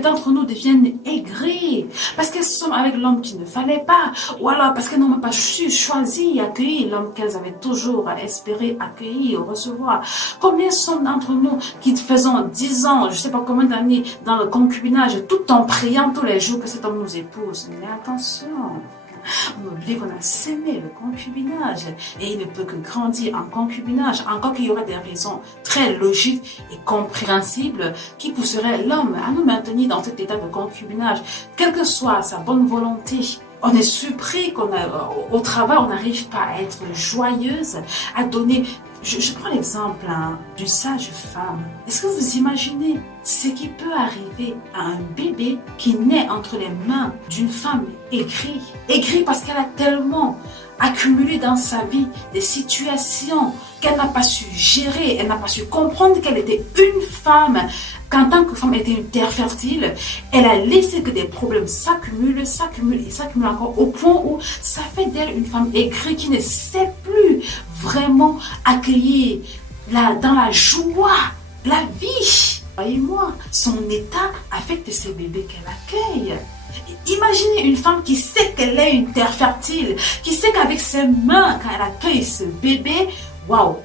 d'entre nous deviennent aigris parce qu'elles sont avec l'homme qu'il ne fallait pas, ou alors parce qu'elles n'ont même pas su choisir, accueillir l'homme qu'elles avaient toujours espéré accueillir, recevoir. Combien sont d'entre nous qui faisons 10 ans, je ne sais pas combien d'années dans le concubinage, tout en priant tous les jours que cet homme nous épouse. Mais attention, on oublie qu'on a sémé le concubinage et il ne peut que grandir en concubinage, encore qu'il y aurait des raisons très logiques et compréhensibles qui pousseraient l'homme à nous maintenir dans cet état de concubinage, quelle que soit sa bonne volonté. On est surpris au travail, on n'arrive pas à être joyeuse, à donner. Je prends l'exemple d'une sage femme. Est-ce que vous imaginez ce qui peut arriver à un bébé qui naît entre les mains d'une femme aigrie? Aigrie parce qu'elle a tellement accumulé dans sa vie des situations qu'elle n'a pas su gérer, elle n'a pas su comprendre qu'elle était une femme, qu'en tant que femme elle était une terre fertile. Elle a laissé que des problèmes s'accumulent, s'accumulent et s'accumulent encore au point où ça fait d'elle une femme aigrie qui ne sait plus vraiment accueillir dans la joie, la vie. Voyez-moi, son état affecte ces bébés qu'elle accueille. Imaginez une femme qui sait qu'elle est une terre fertile, qui sait qu'avec ses mains, quand elle accueille ce bébé, waouh,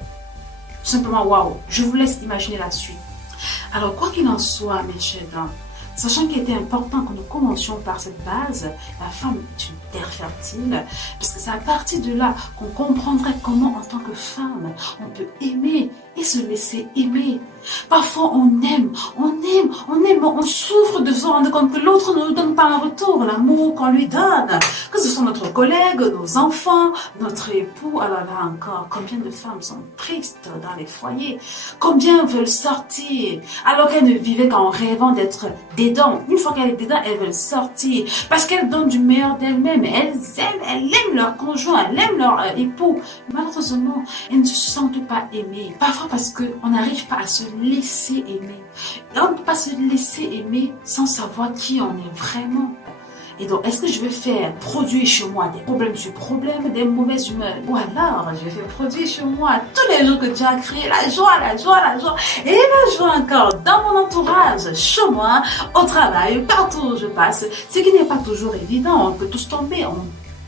simplement waouh. Je vous laisse imaginer la suite. Alors, quoi qu'il en soit, mes chers gars, sachant qu'il était important que nous commencions par cette base, la femme est une terre fertile, parce que c'est à partir de là qu'on comprendrait comment, en tant que femme, on peut aimer et se laisser aimer. Parfois, on aime, on souffre de se rendre compte que l'autre ne nous donne pas un retour, l'amour qu'on lui donne. Que ce soit notre collègue, nos enfants, notre époux. Alors là encore, combien de femmes sont tristes dans les foyers? Combien veulent sortir alors qu'elles ne vivaient qu'en rêvant d'être dedans? Une fois qu'elles sont dedans, elles veulent sortir parce qu'elles donnent du meilleur d'elles-mêmes. Elles aiment leur conjoint, elles aiment leur époux. Malheureusement, elles ne se sentent pas aimées. Parfois parce qu'on n'arrive pas à se laisser aimer. Et on ne peut pas se laisser aimer sans savoir qui on est vraiment. Et donc, est-ce que je vais faire produire chez moi des problèmes sur problèmes, des mauvaises humeurs? Ou alors, je vais faire produire chez moi tous les jours que Dieu a créé la joie, la joie, la joie. Et la joie encore dans mon entourage, chez moi, au travail, partout où je passe. Ce qui n'est pas toujours évident. On peut tous tomber.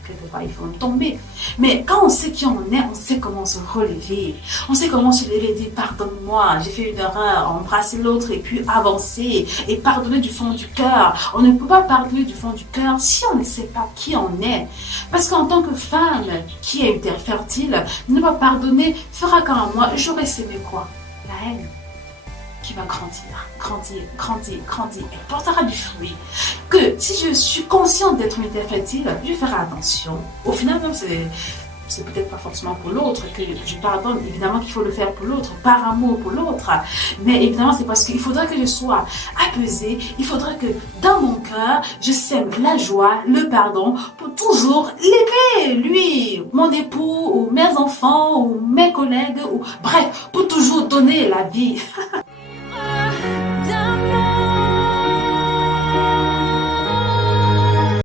Quelque part, il faut tomber. Mais quand on sait qui on est, on sait comment se relever. On sait comment se lever et dire pardonne-moi, j'ai fait une erreur, embrasser l'autre et puis avancer et pardonner du fond du cœur. On ne peut pas pardonner du fond du cœur si on ne sait pas qui on est. Parce qu'en tant que femme qui est une terre fertile, ne pas pardonner fera qu'en moi, j'aurais sémé quoi? La haine qui va grandir, elle portera du fruit. Que si je suis consciente d'être une terre fertile, je ferai attention. Au final, même, c'est peut-être pas forcément pour l'autre que je pardonne. Évidemment qu'il faut le faire pour l'autre, par amour pour l'autre. Mais évidemment, c'est parce qu'il faudrait que je sois apaisée. Il faudrait que dans mon cœur, je sème la joie, le pardon pour toujours l'aimer, lui, mon époux, ou mes enfants, ou mes collègues, ou bref, pour toujours donner la vie.